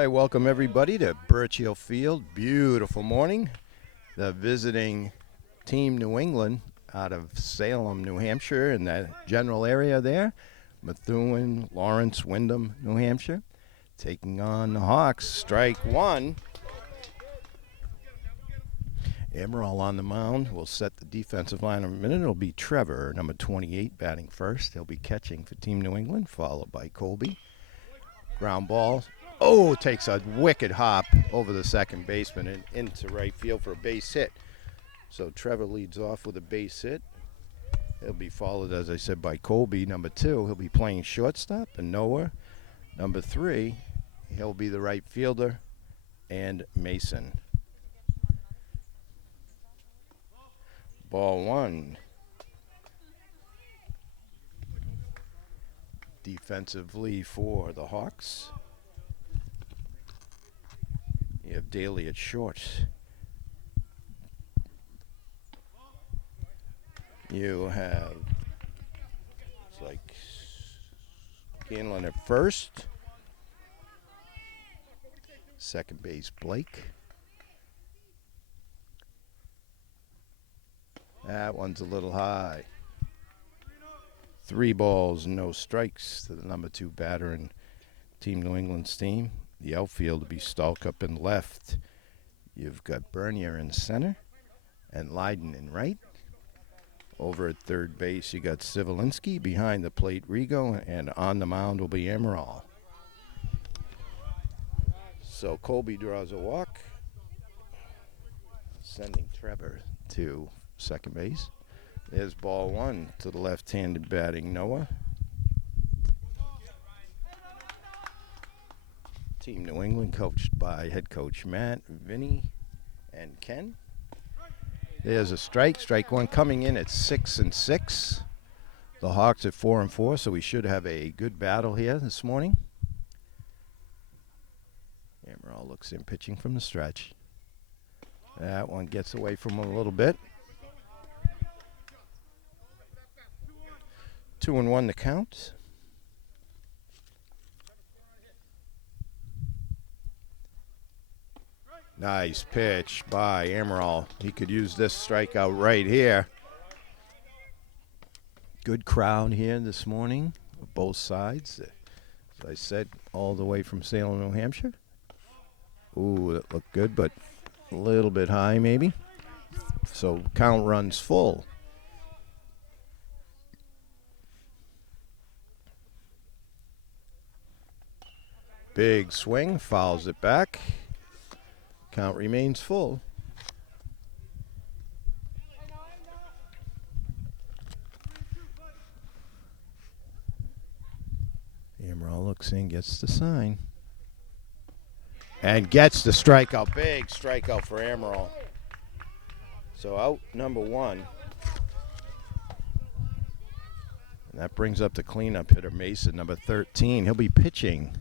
right, welcome everybody to Birch Hill Field. Beautiful morning. The visiting team New England out of Salem, New Hampshire, in that general area there. Methuen, Lawrence, Windham, New Hampshire. Taking on the Hawks. Strike one. Emerald on the mound will set the defensive line in a minute. It'll be Trevor, number 28, batting first. He'll be catching for Team New England, followed by Colby. Ground ball. Oh, takes a wicked hop over the second baseman and into right field for a base hit. So Trevor leads off with a base hit. He'll be followed, as I said, by Colby, number 2. He'll be playing shortstop, and Noah, number 3. He'll be the right fielder, and Mason. Ball one. Defensively for the Hawks. You have Daly at short. You have, it's like Scanlon at first. Second base, Blake. That one's a little high. 3 balls, no strikes to the number 2 batter in Team New England's team. The outfield will be Stalkup in left. You've got Bernier in center and Leiden in right. Over at third base, you got Sivelinski. Behind the plate, Rigo. And on the mound will be Emerald. So Colby draws a walk, sending Trevor to second base. There's ball one to the left-handed batting Noah. Team New England coached by head coach Matt, Vinny, and Ken. There's a strike. Strike one coming in at 6-6. The Hawks at 4-4, so we should have a good battle here this morning. Emerald looks in pitching from the stretch. That one gets away from him a little bit. 2-1 to count. Nice pitch by Emerald. He could use this strikeout right here. Good crowd here this morning, both sides. As I said, all the way from Salem, New Hampshire. Ooh, that looked good, but a little bit high maybe. So count runs full. Big swing, fouls it back. Count remains full. Emerald looks in, gets the sign. And gets the strikeout. Big strikeout for Emerald. So out number 1. And that brings up the cleanup hitter, Mason, number 13. He'll be pitching,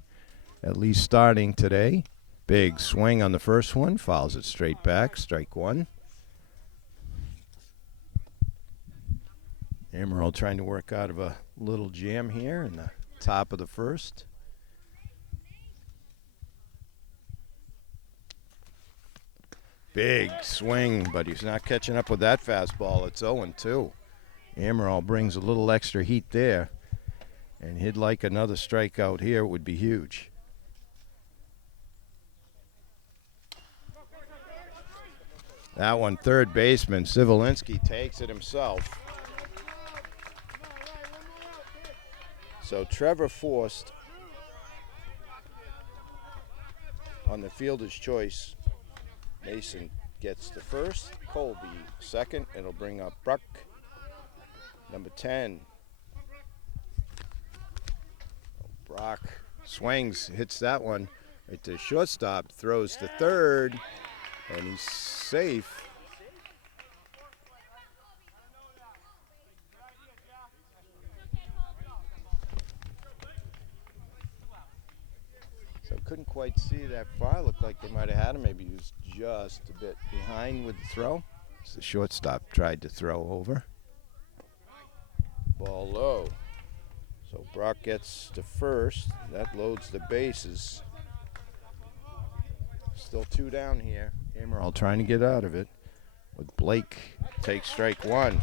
at least starting today. Big swing on the first one. Fouls it straight back. Strike one. Emerald trying to work out of a little jam here in the top of the first. Big swing, but he's not catching up with that fastball. It's 0-2. Emerald brings a little extra heat there. And he'd like another strikeout here. It would be huge. That one, third baseman, Sivelinski takes it himself. So Trevor forced on the fielder's choice. Mason gets the first, Colby second. It'll bring up Bruck, number 10. Brock swings, hits that one right to shortstop, throws to third, and he's safe. So couldn't quite see that far. Looked like they might have had him. Maybe he was just a bit behind with the throw. So the shortstop tried to throw over. Ball low. So Brock gets to first. That loads the bases. Still 2 down here. Emerald trying to get out of it. With Blake takes strike 1.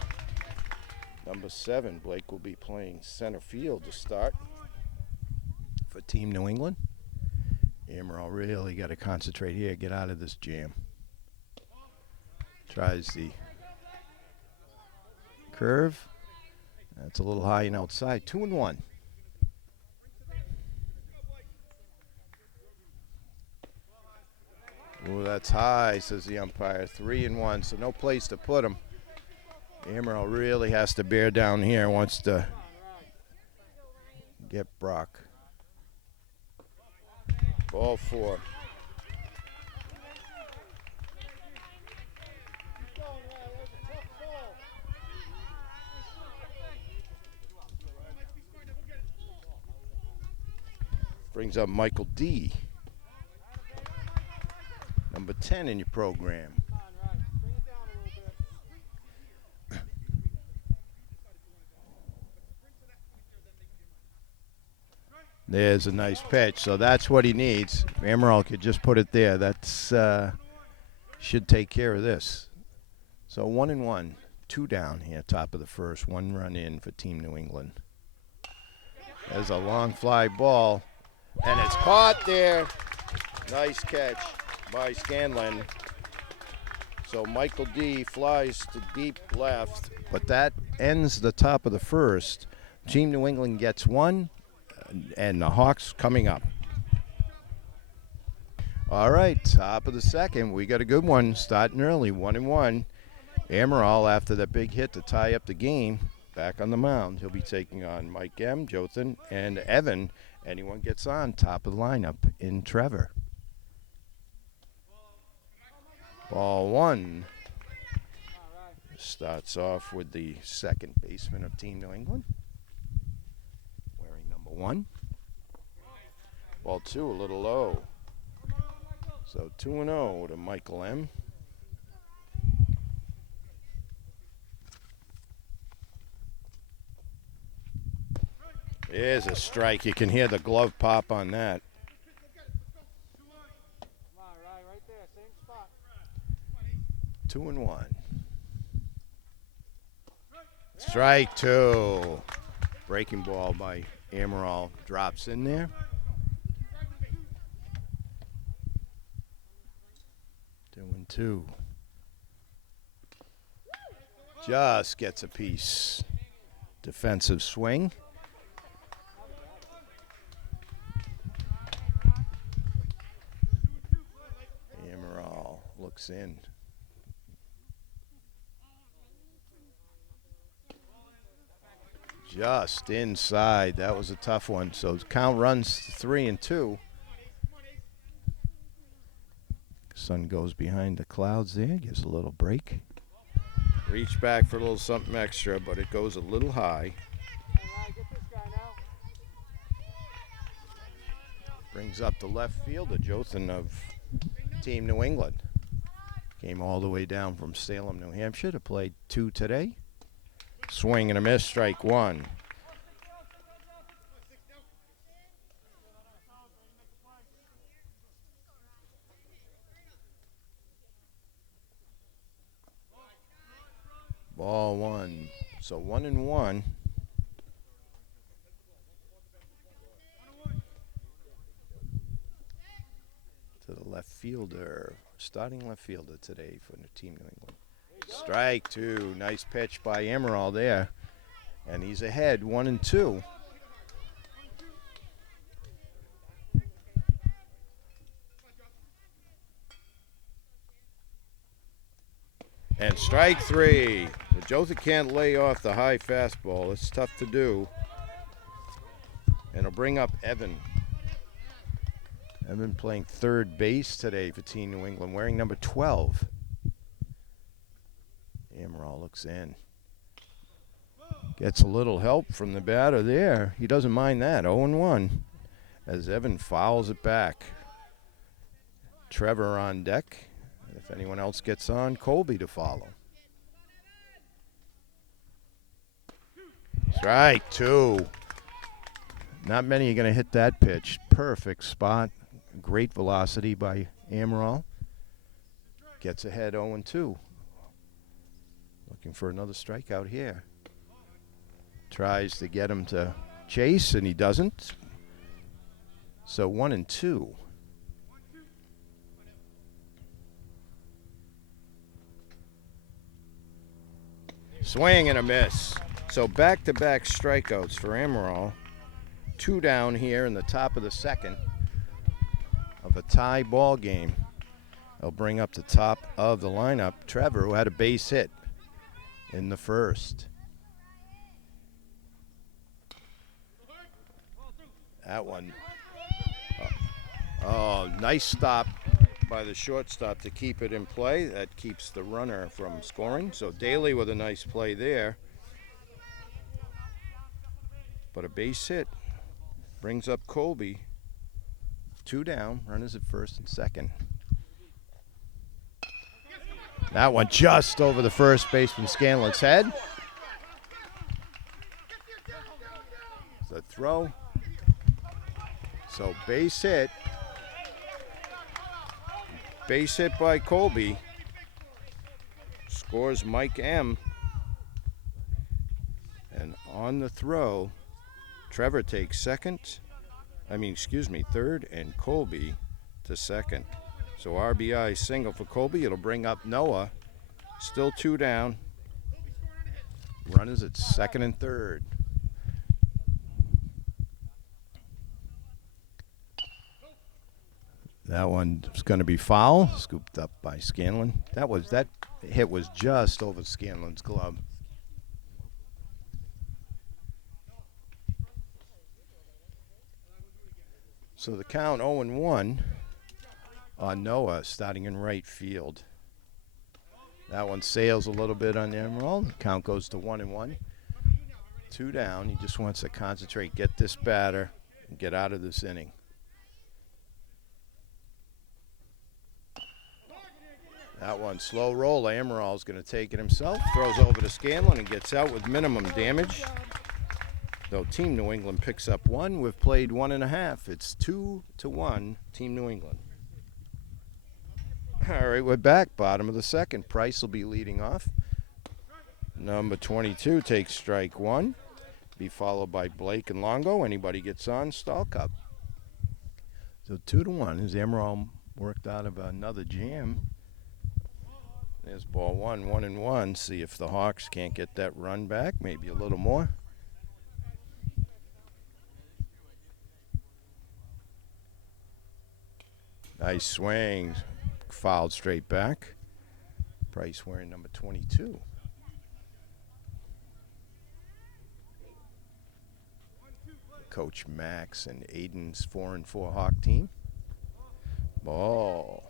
Number 7, Blake will be playing center field to start for Team New England. Emerald really got to concentrate here, get out of this jam. Tries the curve. That's a little high and outside. 2-1. Oh, that's high, says the umpire. 3-1, so no place to put him. Emerald really has to bear down here, wants to get Brock. Ball 4. Brings up Michael D. Number 10 in your program. There's a nice pitch, so that's what he needs. Emerald could just put it there. That's should take care of this. So 1-1, 2 down here, top of the first. 1 run in for Team New England. There's a long fly ball, and it's caught there. Nice catch by Scanlon. So Michael D flies to deep left, but that ends the top of the first. Team New England gets 1. And the Hawks coming up. All right, top of the second. We got a good one starting early, 1-1. Emerald, after that big hit to tie up the game, back on the mound. He'll be taking on Mike M., Jothan, and Evan. Anyone gets on, top of the lineup in Trevor. Ball 1. Starts off with the second baseman of Team New England. 1. Ball 2, a little low. So 2-0 to Michael M. There's a strike. You can hear the glove pop on that. 2-1. Strike 2. Breaking ball by Emerald drops in there. 2-2. Just gets a piece. Defensive swing. Emerald looks in. Just inside. That was a tough one. So count runs 3-2. Sun goes behind the clouds there. Gives a little break. Reach back for a little something extra, but it goes a little high. Brings up the left fielder, Jothan of Team New England. Came all the way down from Salem, New Hampshire to play 2 today. Swing and a miss, strike 1. Ball 1. So 1-1. To the left fielder, starting left fielder today for Team New England. Strike 2. Nice pitch by Emerald there. And he's ahead, 1-2. And strike 3. The Joseph can't lay off the high fastball. It's tough to do. And it'll bring up Evan. Evan playing third base today for Team New England, wearing number 12. Emerald looks in. Gets a little help from the batter there. He doesn't mind that. 0-1 as Evan fouls it back. Trevor on deck. If anyone else gets on, Colby to follow. Strike 2. Not many are going to hit that pitch. Perfect spot. Great velocity by Amaral gets ahead 0-2. Looking for another strikeout here. Tries to get him to chase, and he doesn't. So 1-2. Swing and a miss. So back-to-back strikeouts for Amaral. 2 down here in the top of the second of a tie ball game. They'll bring up the top of the lineup Trevor, who had a base hit in the first. That one. Oh, nice stop by the shortstop to keep it in play. That keeps the runner from scoring. So Daly with a nice play there. But a base hit brings up Colby. 2 down, runners at first and second. That one just over the first baseman Scanlon's head. The throw. So base hit. Base hit by Colby. Scores Mike M. And on the throw, Trevor takes third, and Colby to second. So RBI single for Colby. It'll bring up Noah. Still 2 down. Runners at second and third. That one's going to be foul. Scooped up by Scanlon. That hit was just over Scanlon's glove. So the count 0-1 on Noah starting in right field. That one sails a little bit on the Emerald. The count goes to 1-1. 2 down. He just wants to concentrate, get this batter, and get out of this inning. That one slow roll. Amaral's going to take it himself. Throws over to Scanlon and gets out with minimum damage. Though Team New England picks up 1, we've played 1.5. It's 2-1, Team New England. All right, we're back. Bottom of the second. Price will be leading off. Number 22 takes strike 1. Be followed by Blake and Longo. Anybody gets on, Stall Cup. So 2-1 as Amaral worked out of another jam. There's ball 1, 1-1. See if the Hawks can't get that run back. Maybe a little more. Nice swing. Fouled straight back. Price wearing number 22. Coach Max and Aiden's 4-4 Hawk team. Ball.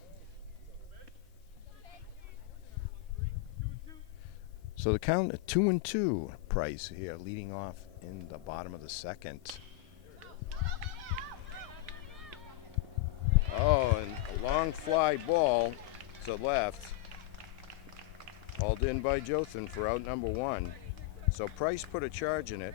So the count at 2-2. Price here leading off in the bottom of the second. Oh, and a long fly ball to left. Hauled in by Jothan for out number 1. So Price put a charge in it.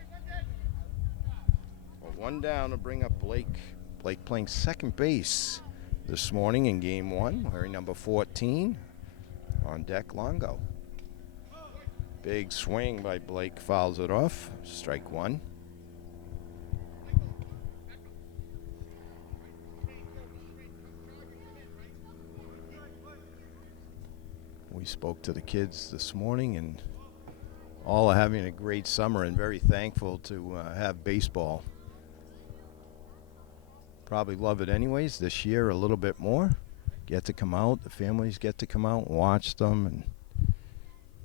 Well, 1 down to bring up Blake. Blake playing second base this morning in game 1, wearing number 14. On deck, Longo. Big swing by Blake, fouls it off. Strike 1. We spoke to the kids this morning, and all are having a great summer and very thankful to have baseball. Probably love it anyways. This year a little bit more. Get to come out. The families get to come out and watch them and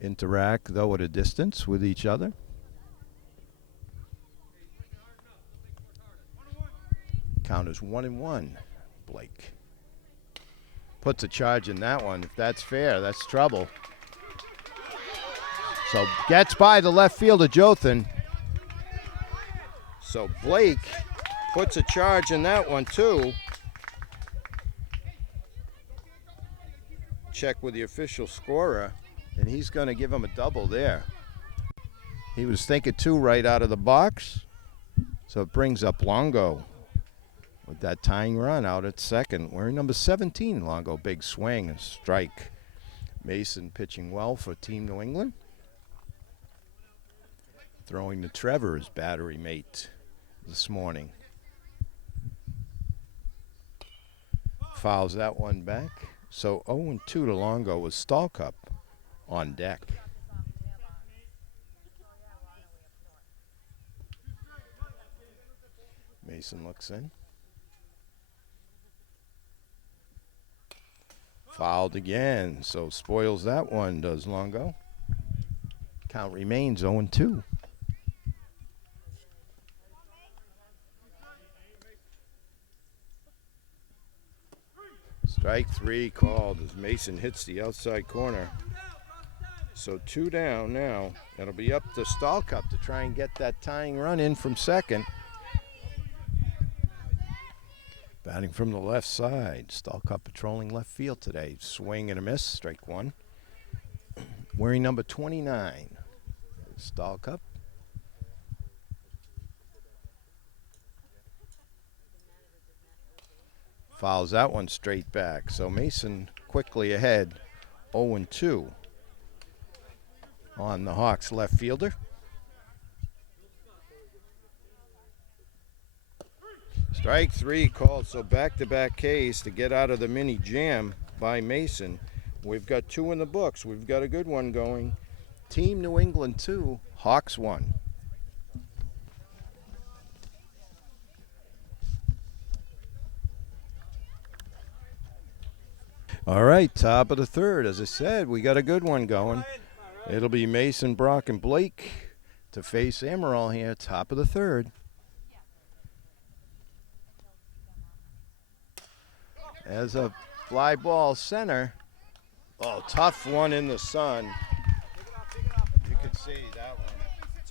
interact, though at a distance, with each other. Count is 1-1. Blake puts a charge in that one. If that's fair, that's trouble. So gets by the left fielder, Jothan. So Blake puts a charge in that one too. Check with the official scorer, and he's going to give him a double there. He was thinking 2 right out of the box. So it brings up Longo. with that tying run out at second. Wearing number 17, Longo. Big swing and strike. Mason pitching well for Team New England. Throwing to Trevor, his battery mate, this morning. Fouls that one back. So 0-2 to Longo with Stall Cup on deck. Mason looks in. Fouled again, so spoils that one, does Longo. Count remains 0-2. Strike three called as Mason hits the outside corner. So 2 down now. That'll be up to Stall Cup to try and get that tying run in from second. Batting from the left side. Stall Cup patrolling left field today. Swing and a miss. Strike one. Wearing number 29. Stall Cup. Fouls that one straight back. So Mason quickly ahead. 0-2 on the Hawks left fielder. Strike three called, so back-to-back Ks to get out of the mini jam by Mason. We've got 2 in the books. We've got a good one going. Team New England 2, Hawks 1. All right, top of the third. As I said, we got a good one going. It'll be Mason, Brock, and Blake to face Amaral here, top of the third. As a fly ball center. Oh, tough one in the sun. You could see that one.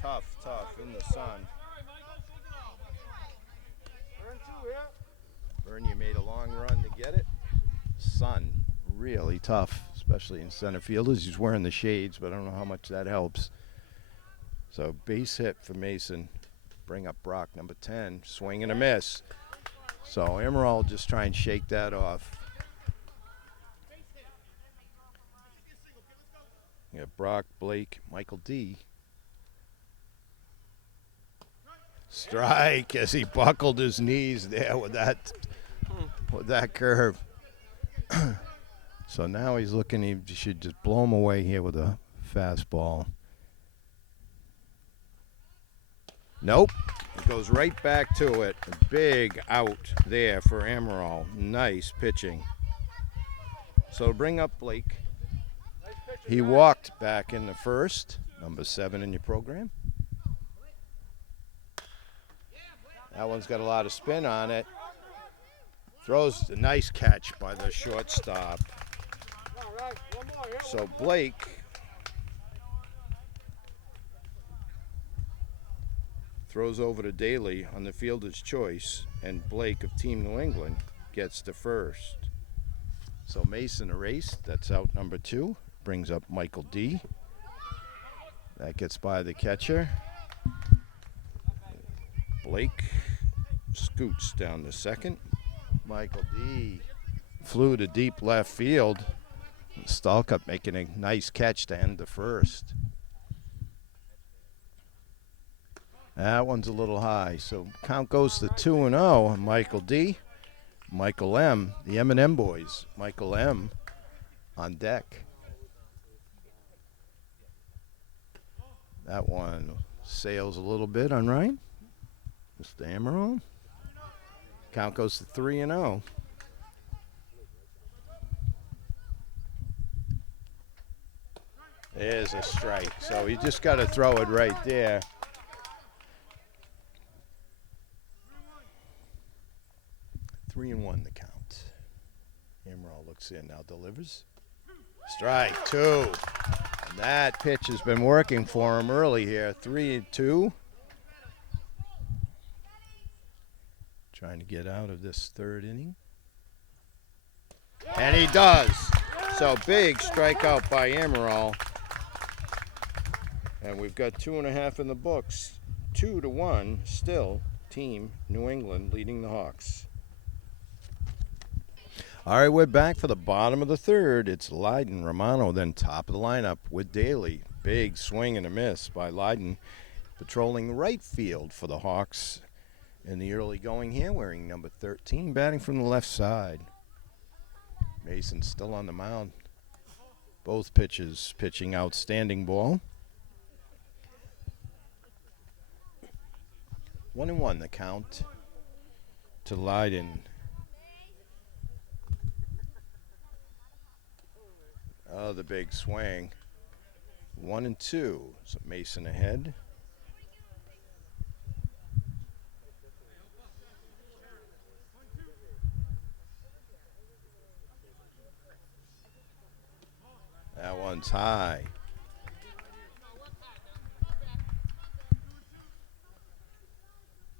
Tough in the sun. Bernier made a long run to get it. Sun, really tough, especially in center field. He's wearing the shades, but I don't know how much that helps. So base hit for Mason. Bring up Brock, number 10. Swing and a miss. So Amaral will just try and shake that off. You got Brock, Blake, Michael D. Strike as he buckled his knees there with that curve. So now he's looking, he should just blow him away here with a fastball. Nope. It goes right back to it. A big out there for Amaral. Nice pitching. So bring up Blake. He walked back in the first. Number 7 in your program. That one's got a lot of spin on it. Throws a nice catch by the shortstop. So Blake throws over to Daly on the fielder's choice, and Blake of Team New England gets to first. So Mason erased. That's out number 2. Brings up Michael D. That gets by the catcher. Blake scoots down to second. Michael D. flew to deep left field. Stall Cup making a nice catch to end the first. That one's a little high, so count goes to 2-0. Michael D. Michael M. The M&M boys. Michael M. on deck. That one sails a little bit on Ryan. Mr. Amaral. Count goes to 3-0. There's a strike. So you just got to throw it right there. Three and 1 the count. Amaral looks in, now delivers. Strike 2. And that pitch has been working for him early here. 3-2. Trying to get out of this third inning. And he does. So big strikeout by Amaral. And we've got 2.5 in the books. 2-1 still. Team New England leading the Hawks. All right, we're back for the bottom of the third. It's Leiden, Romano, then top of the lineup with Daly. Big swing and a miss by Leiden, patrolling right field for the Hawks in the early going here, wearing number 13, batting from the left side. Mason still on the mound. Both pitches pitching outstanding ball. 1-1 the count to Leiden. Oh, the big swing. 1-2. So Mason ahead. That one's high.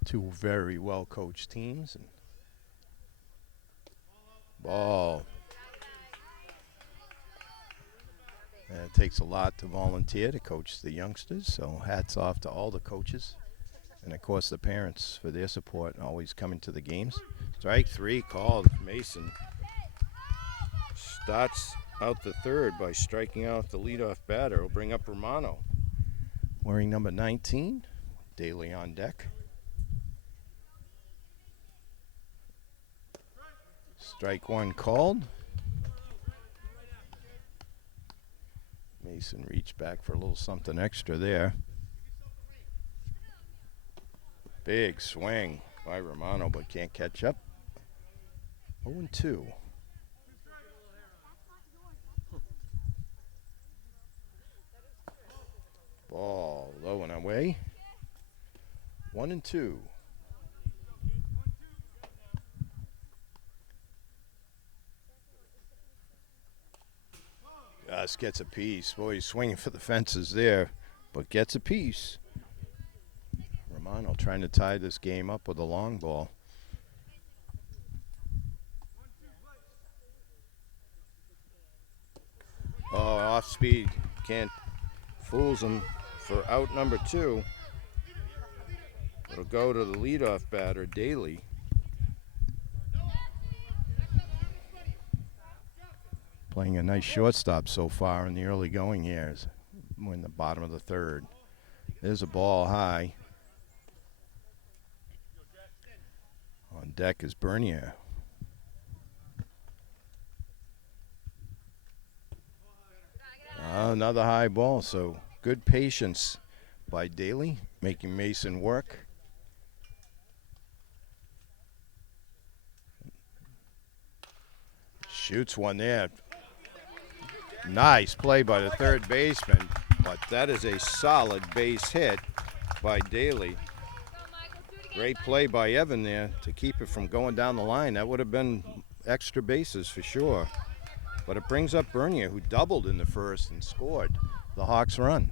Two very well coached teams. And ball. And it takes a lot to volunteer to coach the youngsters, so hats off to all the coaches. And of course the parents for their support and always coming to the games. Strike three called. Mason starts out the third by striking out the leadoff batter. Will bring up Romano. Wearing number 19, Daly on deck. Strike one called. Mason reached back for a little something extra there. Big swing by Romano, but can't catch up. 0-2. Ball low and away. 1-2. Just gets a piece. Boy, he's swinging for the fences there, but gets a piece. Romano trying to tie this game up with a long ball. Oh, off speed. Can't fools him for out number 2. It'll go to the leadoff batter, Daly. Playing a nice shortstop so far in the early going years. We're in the bottom of the third. There's a ball high. On deck is Bernier. Another high ball, so good patience by Daly, making Mason work. Shoots one there. Nice play by the third baseman, but that is a solid base hit by Daly. Great play by Evan there to keep it from going down the line. That would have been extra bases for sure. But it brings up Bernier, who doubled in the first and scored the Hawks run.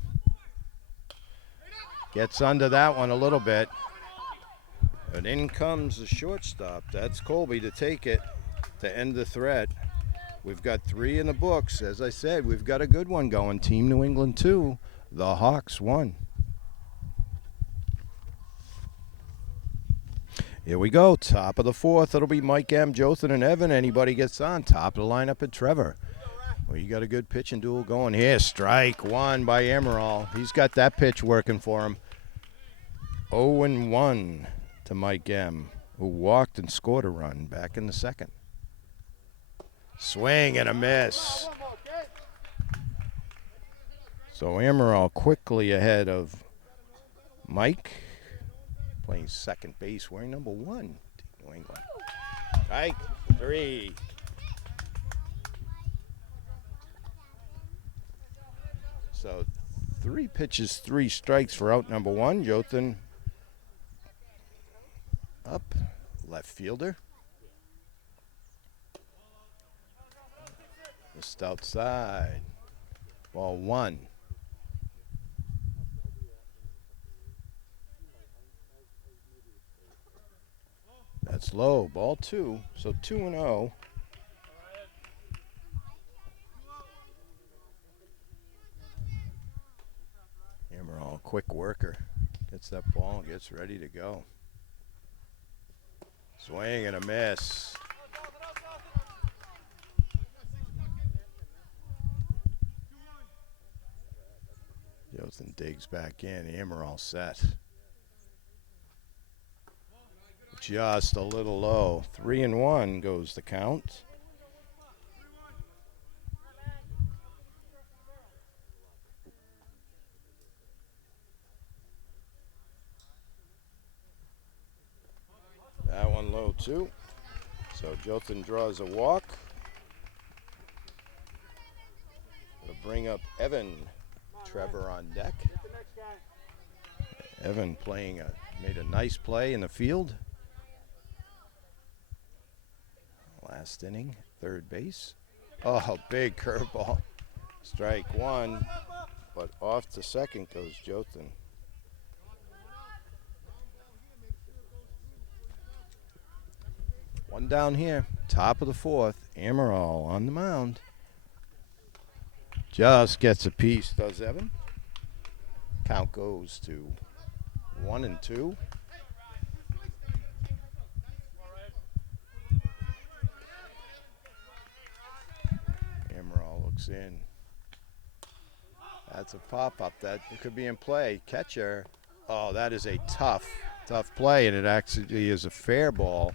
Gets under that one a little bit. And in comes the shortstop. That's Colby to take it to end the threat. We've got 3 in the books. As I said, we've got a good one going. Team New England 2, the Hawks 1. Here we go. Top of the fourth. It'll be Mike M., Jothan, and Evan. Anybody gets on. Top of the lineup at Trevor. Well, you got a good pitching duel going here. Strike one by Emerald. He's got that pitch working for him. 0-1 to Mike M., who walked and scored a run back in the second. Swing and a miss. So Emerald quickly ahead of Mike, playing second base, wearing number 1, New England. Strike 3. So 3 pitches, 3 strikes for out number 1. Jothan up, left fielder. Just outside. Ball 1. That's low. Ball 2. So 2-0. Emerald, quick worker. Gets that ball and gets ready to go. Swing and a miss. Jothan digs back in. Amaral set. Just a little low. 3-1 goes the count. That one low too. So Jothan draws a walk. We'll bring up Evan Trevor on deck. Evan made a nice play in the field. Last inning, third base. Oh, big curveball. Strike one, but off to second goes Jothan. One down here, top of the fourth. Amaral on the mound. Just gets a piece, does Evan. Count goes to 1-2. Amaral looks in. That's a pop-up. That could be in play. Catcher. Oh, that is a tough play, and it actually is a fair ball.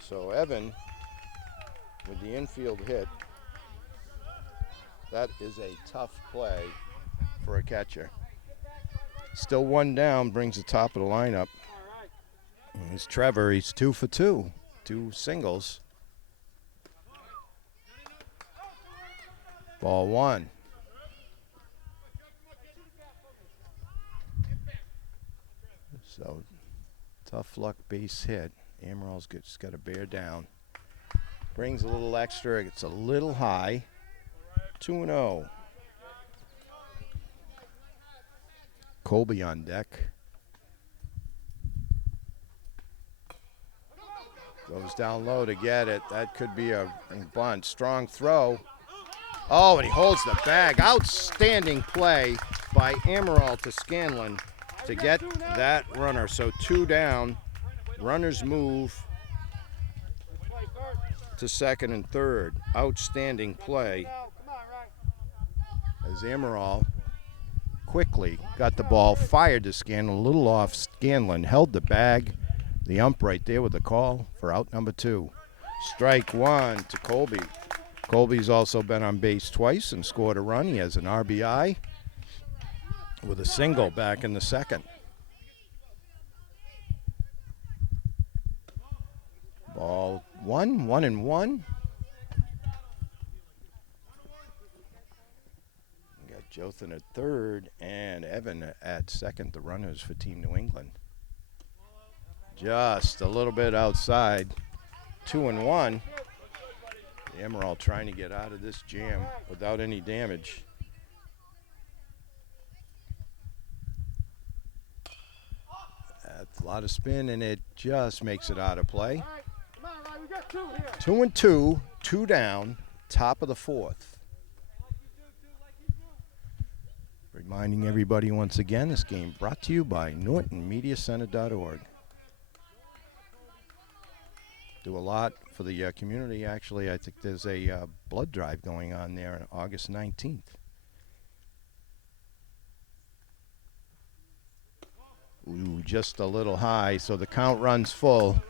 So Evan, with the infield hit, that is a tough play for a catcher. Still one down, brings the top of the lineup. Here's Trevor, he's 2 for 2. 2 singles. Ball one. So, tough luck base hit. Amaral's just got to bear down. Brings a little extra. It's a little high. 2-0. Colby on deck. Goes down low to get it. That could be a bunt. Strong throw. Oh, and he holds the bag. Outstanding play by Amaral to Scanlon to get that runner. So 2 down. Runners move to second and third. Outstanding play as Amaral quickly got the ball, fired to Scanlon, a little off Scanlon, held the bag. The ump right there with the call for out number 2. Strike one to Colby. Colby's also been on base twice and scored a run. He has an RBI with a single back in the second. Ball 1, 1-1. We got Jothan at third and Evan at second, the runners for Team New England. Just a little bit outside. 2-1. Amaral trying to get out of this jam without any damage. That's a lot of spin, and it just makes it out of play. 2-2, 2 down, top of the fourth. Reminding everybody once again, this game brought to you by NortonMediaCenter.org. Do a lot for the community. Actually, I think there's a blood drive going on there on August 19th. Ooh, just a little high, so the count runs full.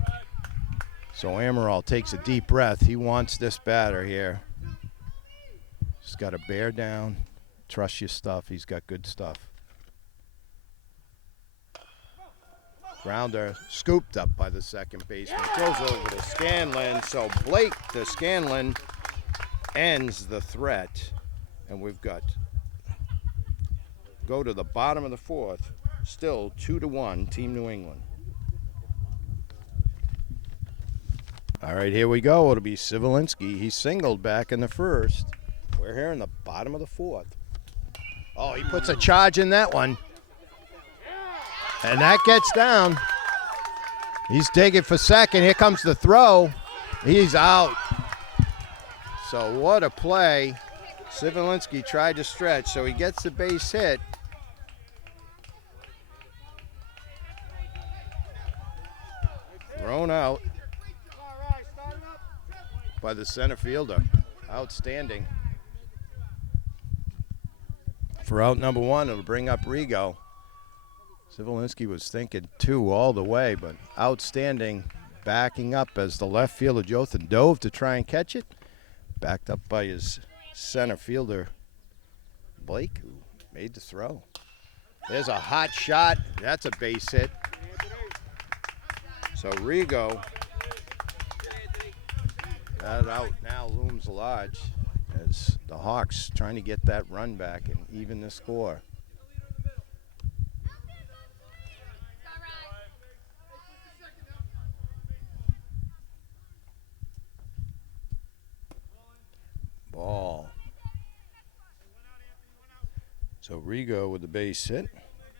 So Amaral takes a deep breath. He wants this batter here. Just got to bear down, trust your stuff. He's got good stuff. Grounder scooped up by the second baseman. Goes over to Scanlon. So Blake to Scanlon ends the threat. And we've got go to the bottom of the fourth. Still 2-1, Team New England. All right, here we go. It'll be Sivelinski. He singled back in the first. We're here in the bottom of the fourth. Oh, he puts a charge in that one. And that gets down. He's digging for second. Here comes the throw. He's out. So what a play. Sivelinski tried to stretch, so he gets the base hit. Thrown out by the center fielder. Outstanding. For out number one, it'll bring up Rigo. Sivelinski was thinking 2 all the way, but outstanding backing up as the left fielder Jothan dove to try and catch it. Backed up by his center fielder Blake, who made the throw. There's a hot shot. That's a base hit. So Rigo, that out now looms large as the Hawks trying to get that run back and even the score. Ball. So Rigo with the base hit.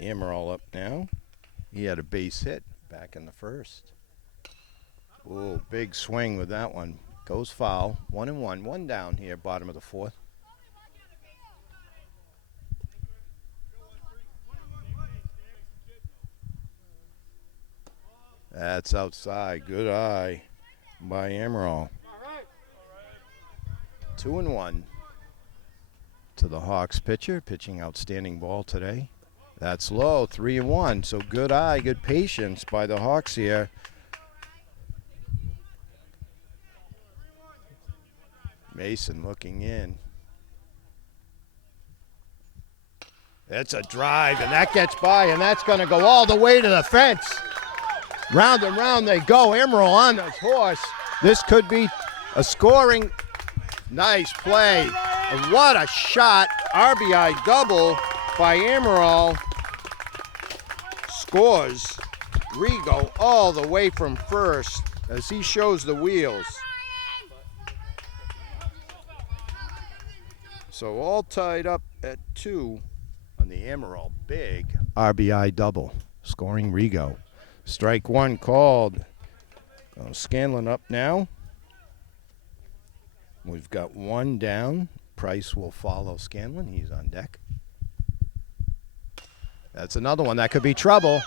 Amaral up now. He had a base hit back in the first. Oh, big swing with that one. Goes foul. 1-1. One down here, bottom of the fourth. That's outside. Good eye by Amaral. 2-1 to the Hawks pitcher. Pitching outstanding ball today. That's low. 3-1. So good eye, good patience by the Hawks here. Mason looking in. It's a drive, and that gets by, and that's going to go all the way to the fence. Round and round they go. Amaral on the horse. This could be a scoring. Nice play. And what a shot. RBI double by Amaral. Scores. Rigo all the way from first as he shows the wheels. So all tied up at 2 on the Amaral. Big RBI double. Scoring Rigo. Strike one called. Scanlon up now. We've got one down. Price will follow Scanlon. He's on deck. That's another one. That could be trouble.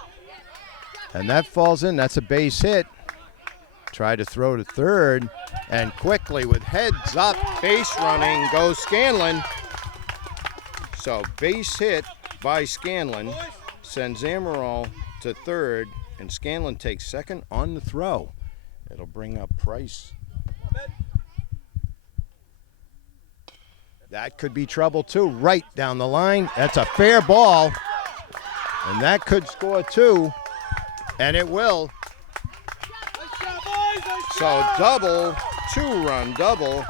And that falls in. That's a base hit. Try to throw to third. And quickly with heads up, base running goes Scanlon. So base hit by Scanlon sends Amaral to third. And Scanlon takes second on the throw. It'll bring up Price. That could be trouble too, right down the line. That's a fair ball. And that could score 2. And it will. So double, 2-run double.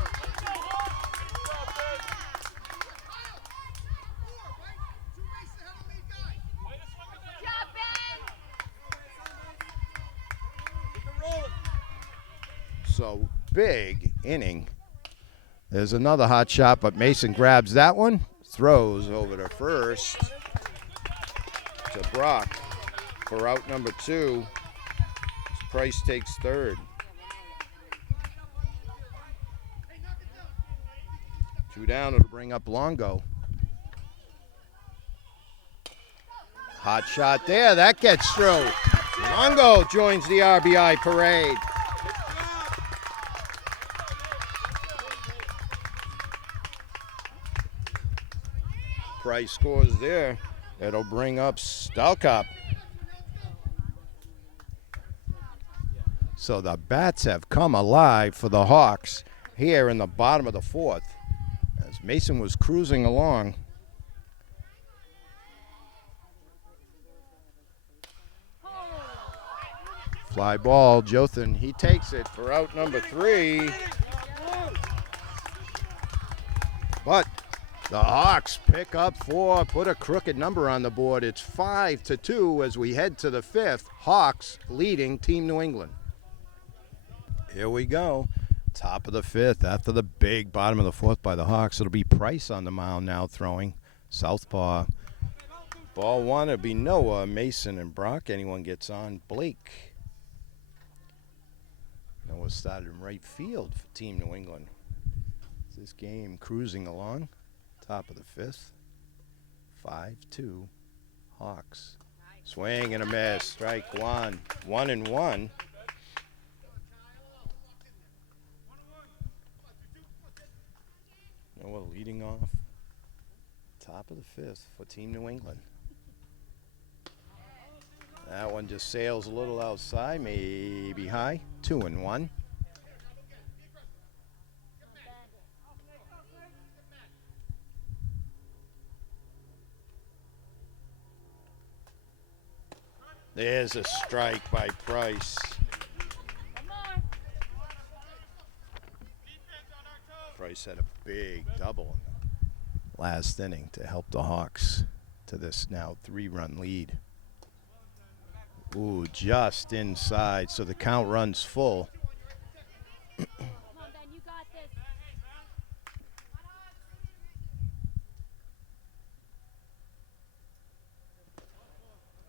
So big inning. There's another hot shot, but Mason grabs that one, throws over to first to Brock for out number 2. Price takes third. 2 down, it'll bring up Longo. Hot shot there, that gets through. Longo joins the RBI parade. Price scores there. It'll bring up Stalkop. So the bats have come alive for the Hawks here in the bottom of the fourth as Mason was cruising along. Fly ball, Jothan, he takes it for out number 3. But the Hawks pick up 4, put a crooked number on the board. It's 5-2 as we head to the 5th. Hawks leading Team New England. Here we go. Top of the 5th after the big bottom of the 4th by the Hawks. It'll be Price on the mound now throwing. Southpaw. Ball 1, it'll be Noah, Mason, and Brock. Anyone gets on, Blake. Noah started in right field for Team New England. This game cruising along. Top of the 5th. 5-2 Hawks. Swing and a miss. Strike one. 1-1. Noah leading off. Top Top of the fifth for Team New England. That one just sails a little outside, maybe high. 2-1. There's a strike by Price. Price had a big double last inning to help the Hawks to this now 3-run lead. Ooh, just inside, so the count runs full.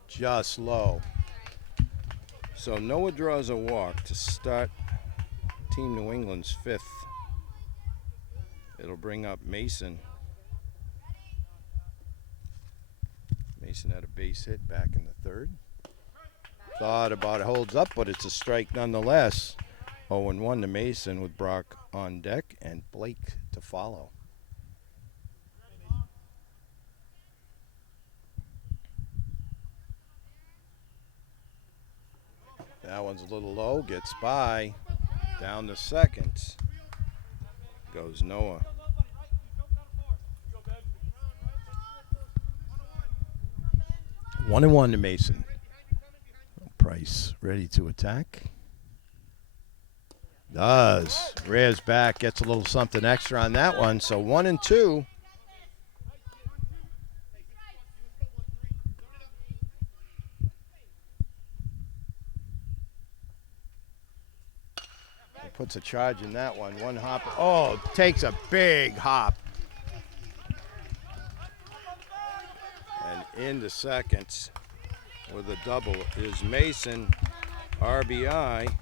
Just low. So Noah draws a walk to start Team New England's fifth. It'll bring up Mason. Mason had a base hit back in the third. Thought about it, holds up, but it's a strike nonetheless. 0-1 to Mason with Brock on deck and Blake to follow. That one's a little low, gets by. Down to second goes Noah. 1-1 to Mason. Price ready to attack. Does. Rears back, gets a little something extra on that one. So 1-2. Puts a charge in that one. One hop. Oh, takes a big hop. And into second with a double is Mason. RBI.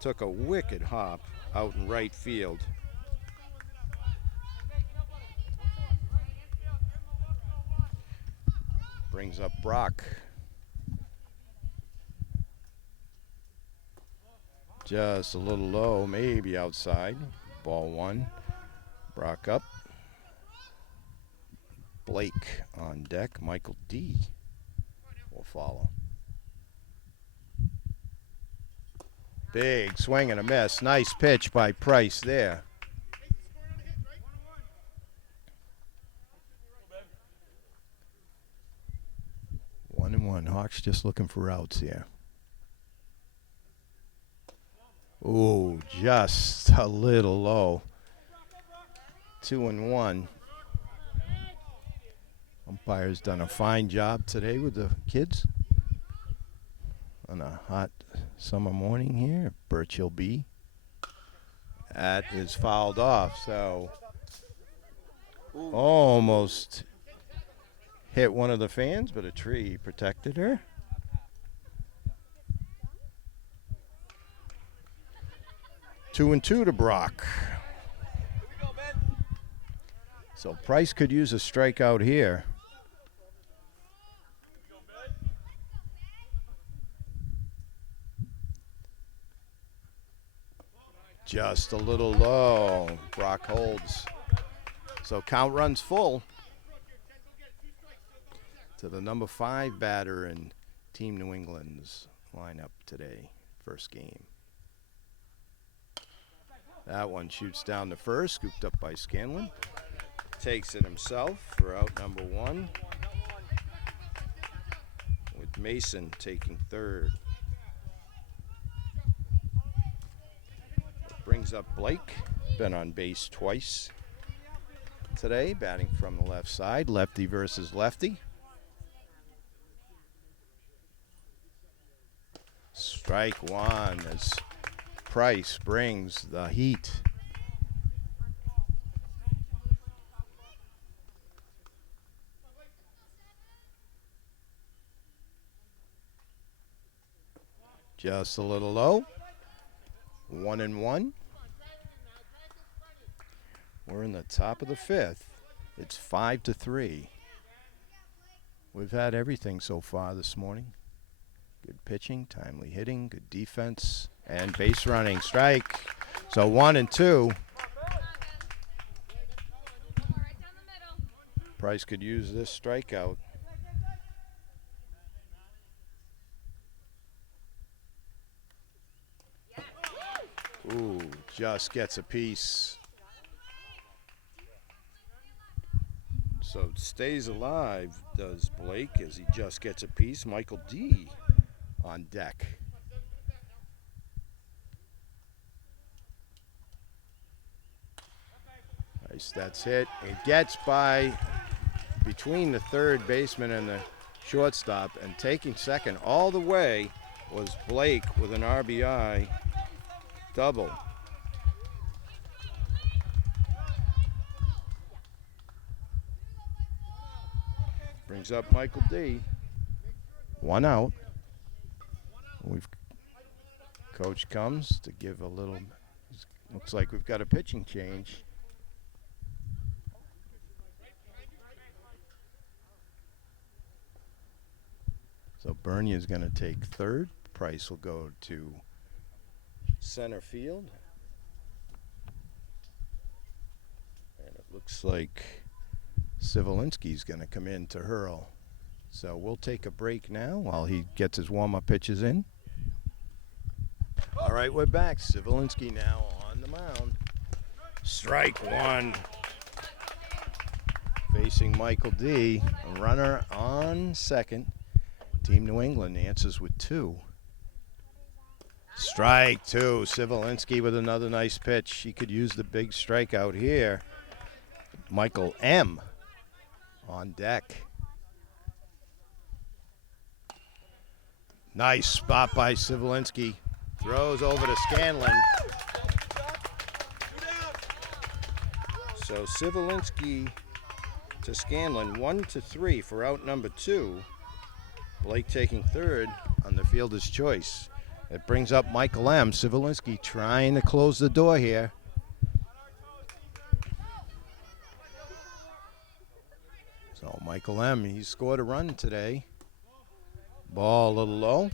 Took a wicked hop out in right field. Brings up Brock. Just a little low, maybe outside. Ball one. Brock up. Blake on deck. Michael D. will follow. Big swing and a miss. Nice pitch by Price there. One and one. Hawks just looking for outs here. Ooh, just a little low. 2-1. Umpire's done a fine job today with the kids on a hot summer morning here at Birch Hill B. That is fouled off, so almost hit one of the fans, but a tree protected her. 2-2 to Brock. So Price could use a strikeout here. Just a little low. Brock holds. So count runs full to the number 5 batter in Team New England's lineup today. First game. That one shoots down to first, scooped up by Scanlon. Takes it himself for out number 1. With Mason taking third. Brings up Blake. Been on base twice today, batting from the left side. Lefty versus lefty. Strike one as Price brings the heat. Just a little low. 1-1. We're in the top of the 5th. It's 5-3. We've had everything so far this morning. Good pitching, timely hitting, good defense, and base running. Strike. So 1-2. Price could use this strikeout. Ooh, just gets a piece. So stays alive, does Blake, as he just gets a piece. Michael D. on deck. Nice, that's hit. It gets by between the third baseman and the shortstop, and taking second all the way was Blake with an RBI double. Brings up Michael D. 1 out. Coach comes to give a little, looks like we've got a pitching change. So Bernie is going to take third. Price will go to center field. And it looks like Sivelinski's going to come in to hurl. So we'll take a break now while he gets his warm-up pitches in. All right, we're back. Sivelinski now on the mound. Strike one. Facing Michael D. A runner on second. Team New England answers with 2. Strike 2. Sivelinski with another nice pitch. He could use the big strikeout here. Michael M. on deck. Nice spot by Sivelinski. Throws over to Scanlon. So Sivelinski to Scanlon, 1-3 for out number 2. Blake taking third on the fielder's choice. It brings up Michael M. Sivelinski trying to close the door here. So Michael M., he scored a run today. Ball a little low.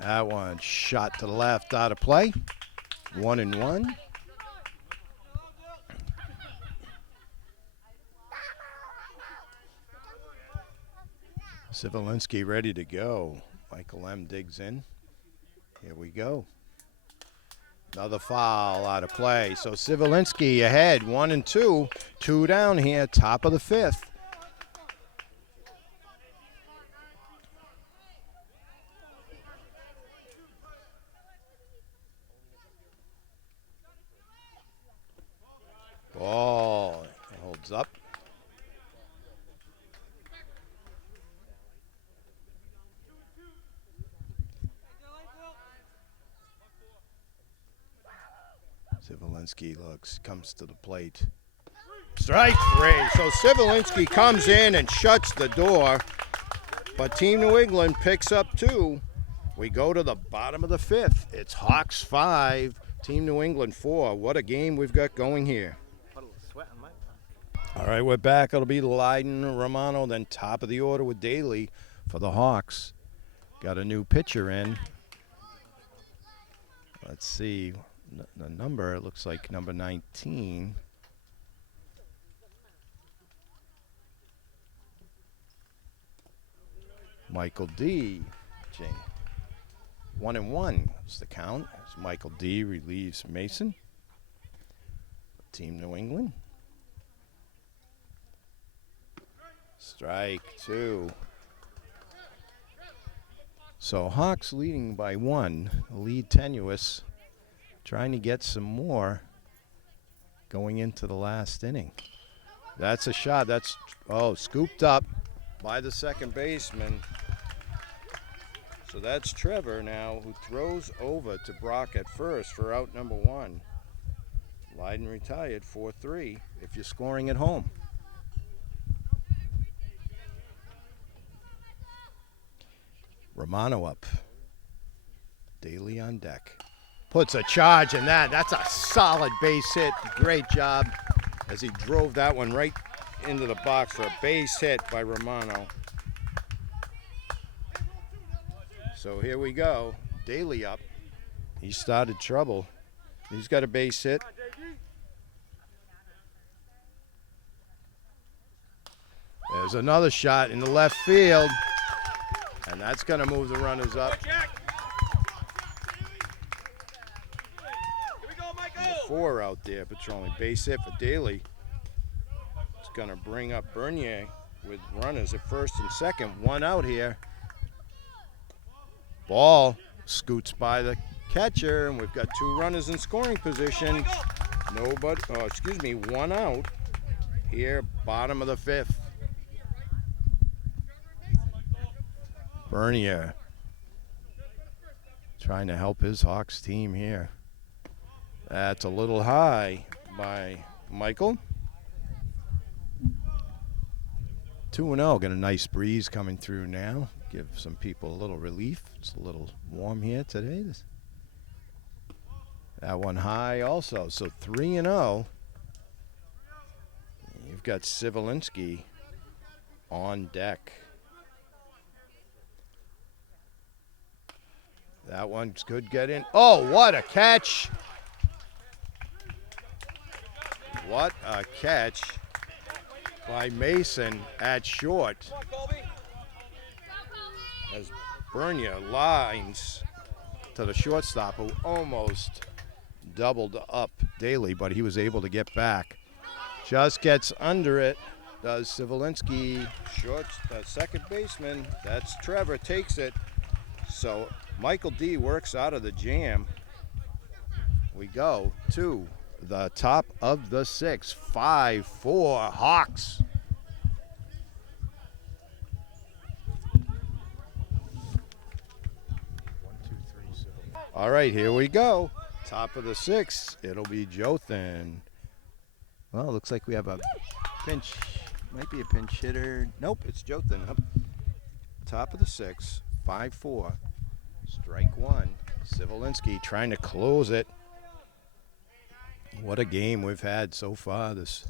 That one shot to the left, out of play. 1-1. Sivelinski ready to go. Michael M. digs in. Here we go. Another foul, out of play. So Sivelinski ahead, 1-2. 2 down here, top of the 5th. Ball holds up. Sivelinski comes to the plate. Strike 3. So Sivelinski comes in and shuts the door, but Team New England picks up 2. We go to the bottom of the 5th. It's Hawks 5, Team New England 4. What a game we've got going here. All right, we're back. It'll be Leiden, Romano, then top of the order with Daly for the Hawks. Got a new pitcher in. Let's see. The number, it looks like number 19. Michael D. 1-1 is the count as Michael D. relieves Mason. Team New England. Strike 2. So Hawks leading by 1. Lead tenuous. Trying to get some more going into the last inning. That's a shot. That's, scooped up by the second baseman. So that's Trevor now, who throws over to Brock at first for out number 1. Leiden retired 4-3 if you're scoring at home. Romano up. Daly on deck. Puts a charge in that. That's a solid base hit. Great job as he drove that one right into the box for a base hit by Romano. So here we go. Daly up. He started trouble. He's got a base hit. There's another shot in the left field. And that's going to move the runners up. Number 4 out there patrolling. Base hit for Daly. It's going to bring up Bernier with runners at first and second. 1 out here. Ball scoots by the catcher, and we've got 2 runners in scoring position. 1 out here, bottom of the 5th. Bernier trying to help his Hawks team here. That's a little high by Michael. 2-0, got a nice breeze coming through now. Give some people a little relief. It's a little warm here today. That one high also, so 3-0. You've got Sivelinski on deck. That one could get in. Oh, what a catch. What a catch by Mason at short. As Bernier lines to the shortstop, who almost doubled up Daly, but he was able to get back. Just gets under it. Does Sivelinski, second baseman. That's Trevor, takes it. So Michael D works out of the jam. We go to the top of the 6th. 5-4 Hawks. All right, here we go. Top of the 6th. It'll be Jothan. Well, it looks like we have a pinch. Might be a pinch hitter. Nope, it's Jothan up. Top of the 6th. 5-4. Strike 1. Sivelinski trying to close it. What a game we've had so far this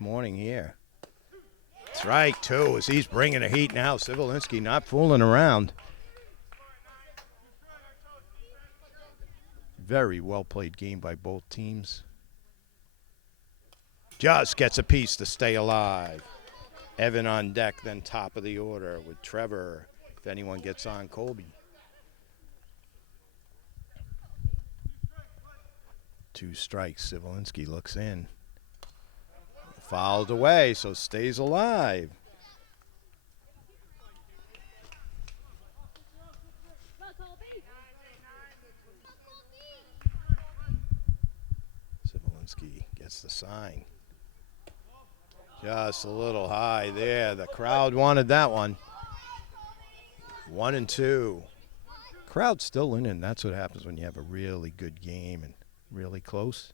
morning here. Strike 2 as he's bringing the heat now. Sivelinski not fooling around. Very well played game by both teams. Just gets a piece to stay alive. Evan on deck, then top of the order with Trevor. If anyone gets on, Colby. 2 strikes. Sivelinski looks in. Fouled away, so stays alive. Sivelinski gets the sign. Just a little high there. The crowd wanted that one. 1-2. Crowd's still in it, and that's what happens when you have a really good game and really close.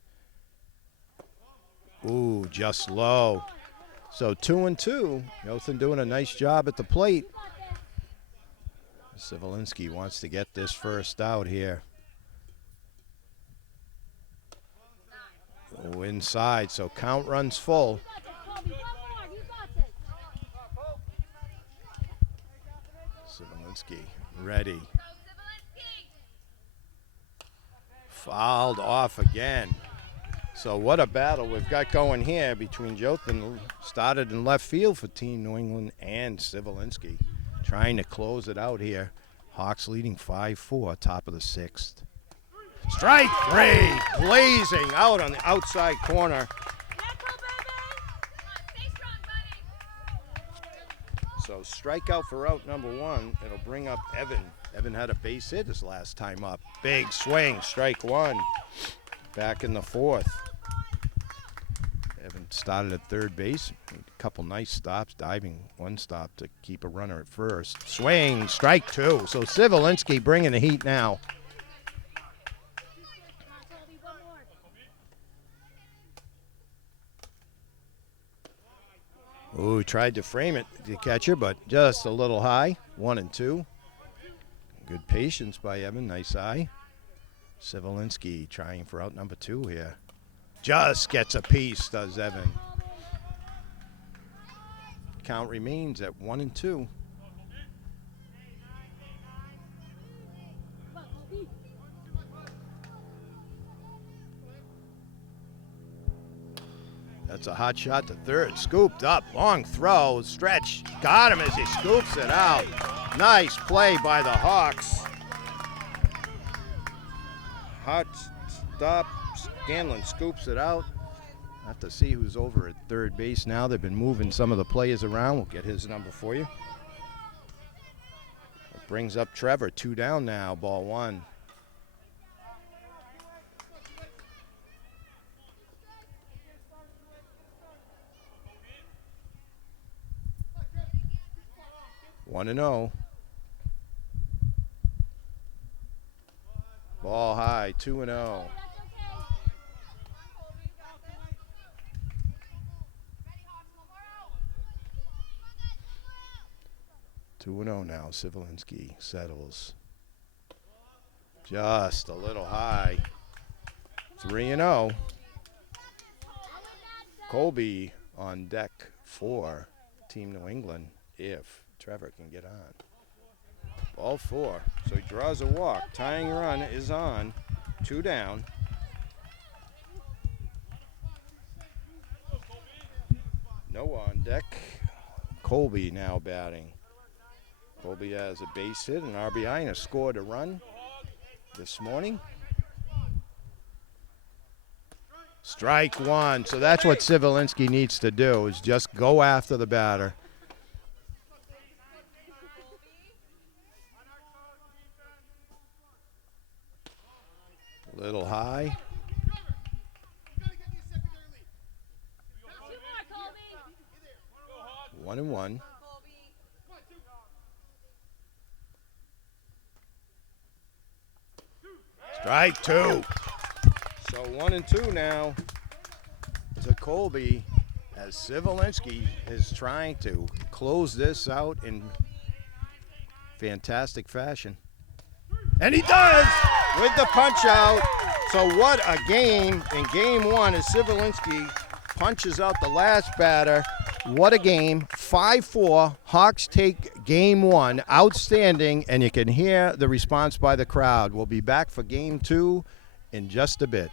Ooh, just low. So 2-2. Jothan doing a nice job at the plate. Sivelinski wants to get this first out here. Oh, inside, so count runs full. Sivelinski ready. Fouled off again. So what a battle we've got going here between Jothan, started in left field for Team New England, and Sivelinski trying to close it out here. Hawks leading 5-4, top of the 6th. Strike 3, blazing out on the outside corner. So strikeout for out number 1. It'll bring up Evan. Evan had a base hit his last time up. Big swing, strike 1. Back in the 4th. Evan started at third base. A couple nice stops, diving 1 stop to keep a runner at first. Swing, strike 2. So Sivelinski bringing the heat now. Ooh, tried to frame it, the catcher, but just a little high. 1-2. Good patience by Evan. Nice eye. Sivelinski trying for out number 2 here. Just gets a piece, does Evan. Count remains at 1-2. That's a hot shot to third. Scooped up. Long throw. Stretch. Got him as he scoops it out. Nice play by the Hawks. Hot stop. Scanlon scoops it out. Have to see who's over at third base now. They've been moving some of the players around. We'll get his number for you. It brings up Trevor. 2 down now. Ball 1. One and 0. Ball high. 2 and 0. 2-0 now. Sivelinski settles. Just a little high. 3-0. Colby on deck for Team New England if Trevor can get on. Ball 4. So he draws a walk. Tying run is on. 2 down. Noah on deck. Colby now batting. Colby has a base hit, an RBI, and has scored a run this morning. Strike 1. So that's what Sivelinski needs to do, is just go after the batter. Little high. One and 1. Strike 2. So 1 and 2 now to Colby as Sivelinski is trying to close this out in fantastic fashion. And he does with the punch out. So what a game in game 1 as Sivelinski punches out the last batter. What a game. 5-4. Hawks take game 1. Outstanding. And you can hear the response by the crowd. We'll be back for game 2 in just a bit.